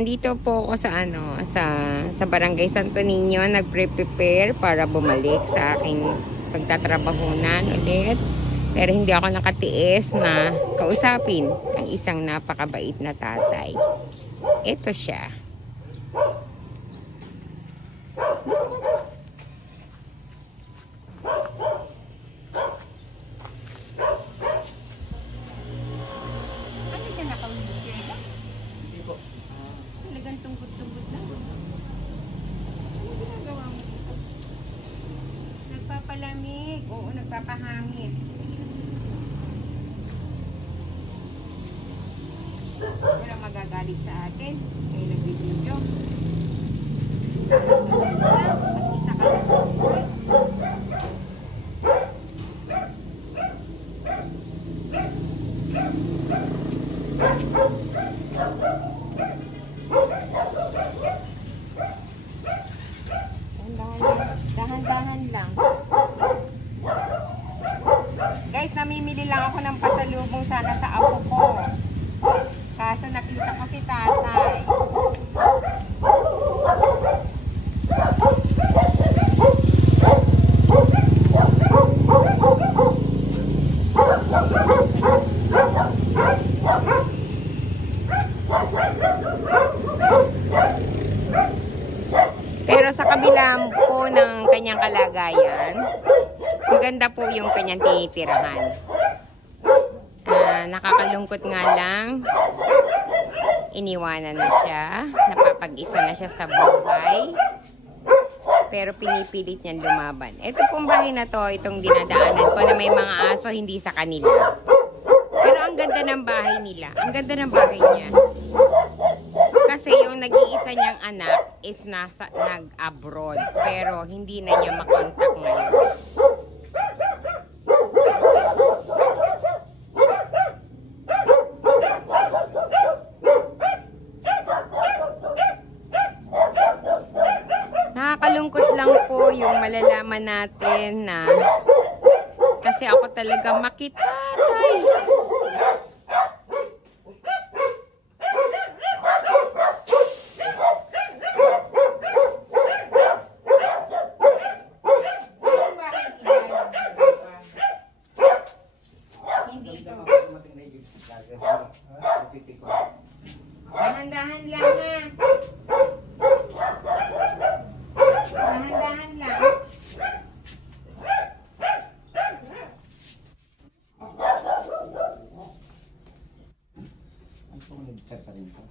Andito po ako sa sa Barangay Santo Niño, nagpre-prepare para bumalik sa aking pagtatrabahunan ulit. Pero hindi ako nakatiis na kausapin ang isang napakabait na tatay. Ito siya. Ano siya naka-wheelchair lang? Hindi po. Talagang tungkod-tungkod lang. Ano ginagawa mo? Nagpapalamig. Oo, nagpapahangin. Wala magagalit sa atin. Kaya nagbibidyo. Mag-isa ka lang. Dahan-dahan lang. Guys, namimili lang ako ng pasalubong sana sa apo ko. Kaso nakita ko si tatay. Pero sa kabila po ng kanyang kalagayan, maganda po yung kanyang tinitirahan. Nakakalungkot nga lang, iniwanan na siya, napapag-isa na siya sa buhay, pero pinipilit niyang lumaban. Ito pong bahay na to, itong dinadaanan ko na may mga aso, hindi sa kanila. Pero ang ganda ng bahay nila, ang ganda ng bahay niya. Kasi yung nag-iisa niyang anak is nag-abroad, pero hindi na niya makontak ngayon. Nakakalungkot lang po yung malalaman natin na kasi ako talaga makitaray. Dahan-dahan lang ha. Dahan-dahan lang. Ang pang-nagchat pa rin po.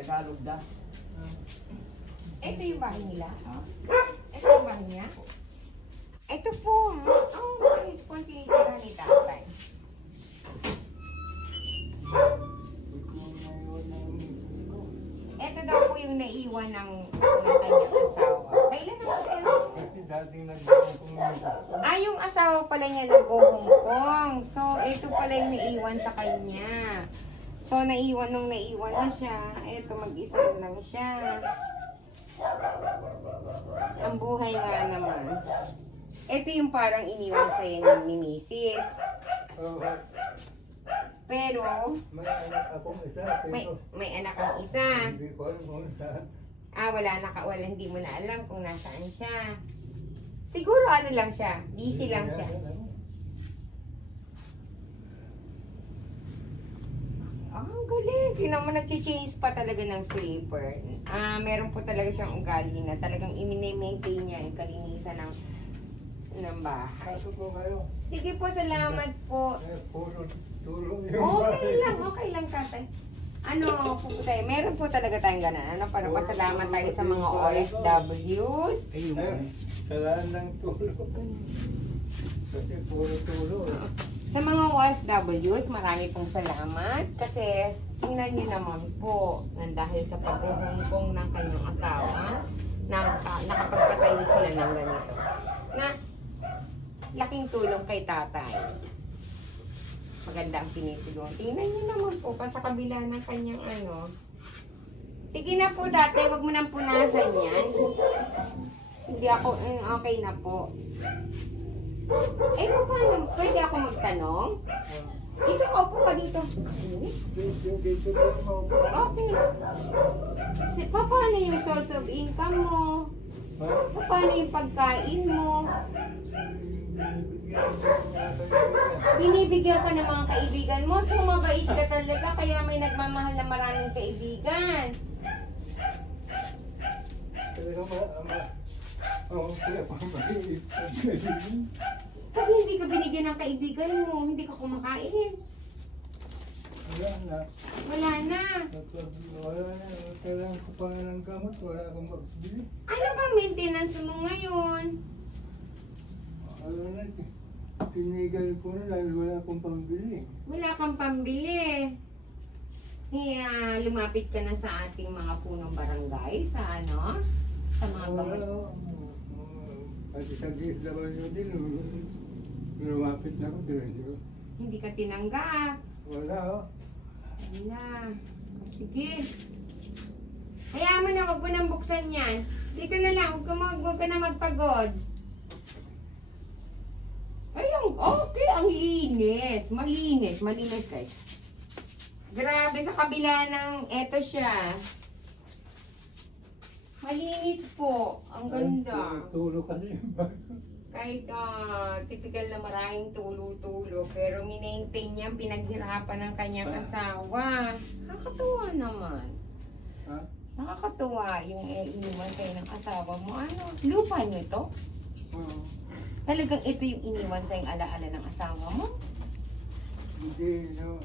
Tagalog da. Ito yung bahay nila. Ito yung bahay niya. Ito po. Ayos po ang tinitira ni tatay. Ito daw po yung naiwan ng kanyang asawa. Kailan naman kayo? Kasi dating nag-Hong Kong nito. Yung asawa pala niya nag-Hong Kong. So, ito pala yung naiwan sa kanya. So, nung naiwan na siya, ito mag-isa lang siya. Ang buhay nga naman. Ito yung parang iniwan sa'yo ni Mrs. Pero, May anak akong isa. may anak kang isa. Hindi ko alam kung saan. Wala, hindi mo na alam kung nasaan siya. Siguro ano lang siya, busy lang siya. Ang galing. Tingnan mo, nag-change pa talaga ng slipper. Meron po talaga siyang ugali na talagang i-maintain niya yung kalinisan ng bahay. Kaso po kayo. Sige po, salamat po. Puro tulong yung Okay lang tatay. Meron po talaga tayong ganan. Para pasalamat tayo sa mga OFWs. Salaan ng tulong. Kasi puro tulong. Sa mga OFWs, marami pong salamat. Kasi tingnan niyo naman po, dahil sa pag-hongkong ng kanyang asawa, nakapagpatayo sila ng ganito. Na laking tulong kay tatay. Maganda ang tinitulong. Tingnan niyo naman po pa sa kabila ng kanyang Sige na po dati, wag mo nang punasan yan. Hindi ako, okay na po. Paano? Pwede ako magtanong? Dito, opo ka dito. Dito po mo. Okay. Paano yung source of income mo? Ha? Paano yung pagkain mo? Binibigyan ko Binibigyan ka ng mga kaibigan. ng mga kaibigan mo. So, mabait ka talaga. Kaya may nagmamahal na maraming kaibigan. Talagang kaya pa maliit. Pag hindi ka binigyan ng kaibigan mo, hindi ka kumakain. Wala na. Wala na. Wala na. Kailangan ko pa nga ng gamot. Wala akong magbili. Ano bang maintenance mo ngayon? Wala na. Tinigal ko na dahil wala akong pambili. Wala kang pambili. Kaya lumapit ka na sa ating mga punong barangay, sa ano? Sa mga Wala. gamot. Kasi sa DSWD, lumapit na ako. Pero hindi ko. Hindi ka tinanggap. Wala. Wala. Sige. Hayaan mo na, huwag mo nang buksan yan. Dito na lang, huwag ka na magpagod. Ayun, okay, ang linis. Malinis guys. Grabe, sa kabila ng, eto siya. Malinis po. Ang ganda. Tulog ka na yung bago. Kahit typical na maraming tulo-tulo, pero minaintain niya, pinaghirapan ng kanyang asawa. Nakakatuwa naman. Ha? Nakakatuwa yung iniwan kayo ng asawa mo. Ano? Lupa niyo ito? Oo. Talagang ito yung iniwan sa yung alaala ng asawa mo? Hindi, no.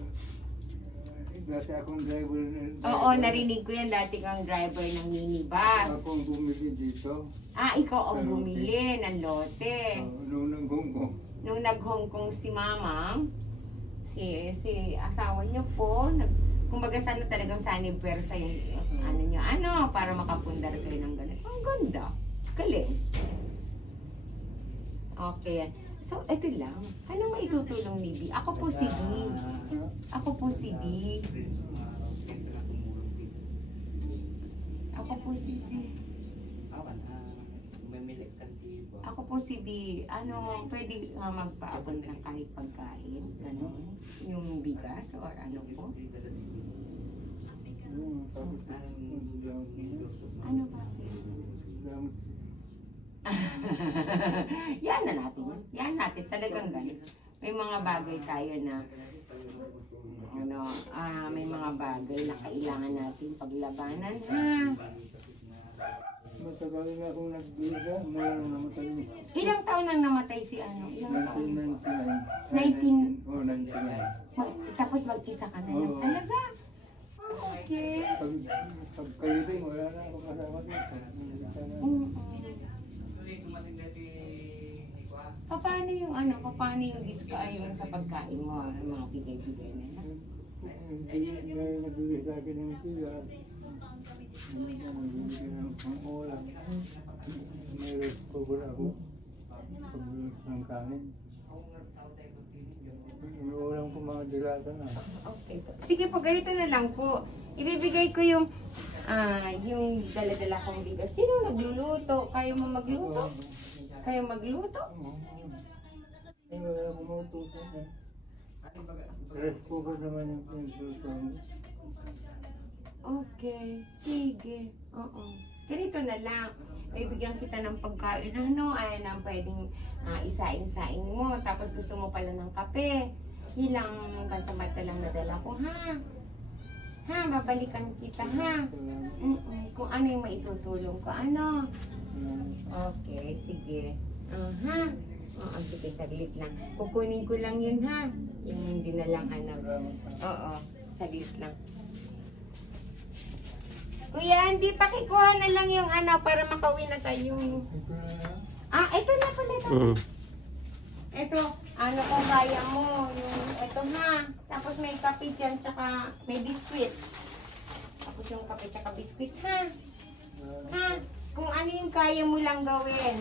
Dati akong driver. Oo, narinig ko yan. Dati kang driver ng minibus. Akong bumili dito. Ikaw ang bumili ng lote. Nung nag-Hong Kong. Nung nag-Hong Kong si Mamang, si asawa niyo po, kumbaga sana talagang saniversa yung ano niyo, para makapundar kayo ng ganito. Ang ganda. Galing. Okay. So, ito lang. Ano maitutulong ni B? Ako po si B. Ako po si B. Ako po si B. Ako po si B. Ano, pwede magpaabot ng kahit pagkain? Ganon. Yung bigas or ano po? Ano ba? Yan na natin. Yan natin. Talagang ganun. May mga bagay tayo na may mga bagay na kailangan natin paglabanan, ha? Matagal na akong nagbisa. Mayroon namatay. Ilang taon nang namatay si ano? Ilang taon? 1999. Oh, 99. Tapos mag-isa ka na lang. Oo. Talaga? Okay. Pag kayo din, wala na akong kasama dito. Paano yung yung sa pagkain mo, ang mga bigay-bigay na yan? May nagbigay sa akin ng bigas. Nagbigay ng ulam. May recover ako. Pag-ulam ng kanin. Inuulam ko mga dilata na. Okay po. Sige po, ganito na lang po. Ibibigay ko yung dala-dala kong bigas. Sino nagluluto? Kayo mo magluto? Kayo magluto? Ay, wala akong mautusan eh. Recover naman yung pinaglutuan mo. Okay. Sige. Oo. Ganito na lang. Bibigyan kita ng pagkain. Ay na pwedeng isaing-saing mo. Tapos gusto mo pala ng kape. Ilang basta-basta lang nadala ko, ha? Ha? Babalikan kita, ha? Kung ano yung maitutulong ko. Ano? Okay, sige. Ha? Oo, sige, saglit lang. Kukunin ko lang yun, ha? Yung dinalang anak. Oo, saglit lang. Kuya Andy, pakikuha na lang yung para makauwi na tayo. Ito na pala ito. Ito, kung kaya mo. Ito ha. Tapos may kape dyan, tsaka may biskwit. Tapos yung kape tsaka biskwit, ha? Ha? Kung ano yung kaya mo lang gawin.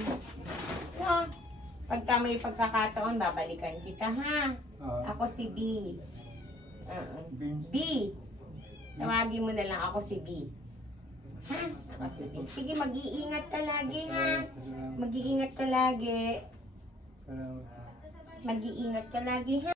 No? Pagka may pagkakataon, babalikan kita, ha? Ako si B. B. Tawagin mo na lang ako si B. Ha? Ako si B. Sige, mag-iingat ka lagi, ha? Mag-iingat ka lagi. Mag-iingat ka lagi, ha?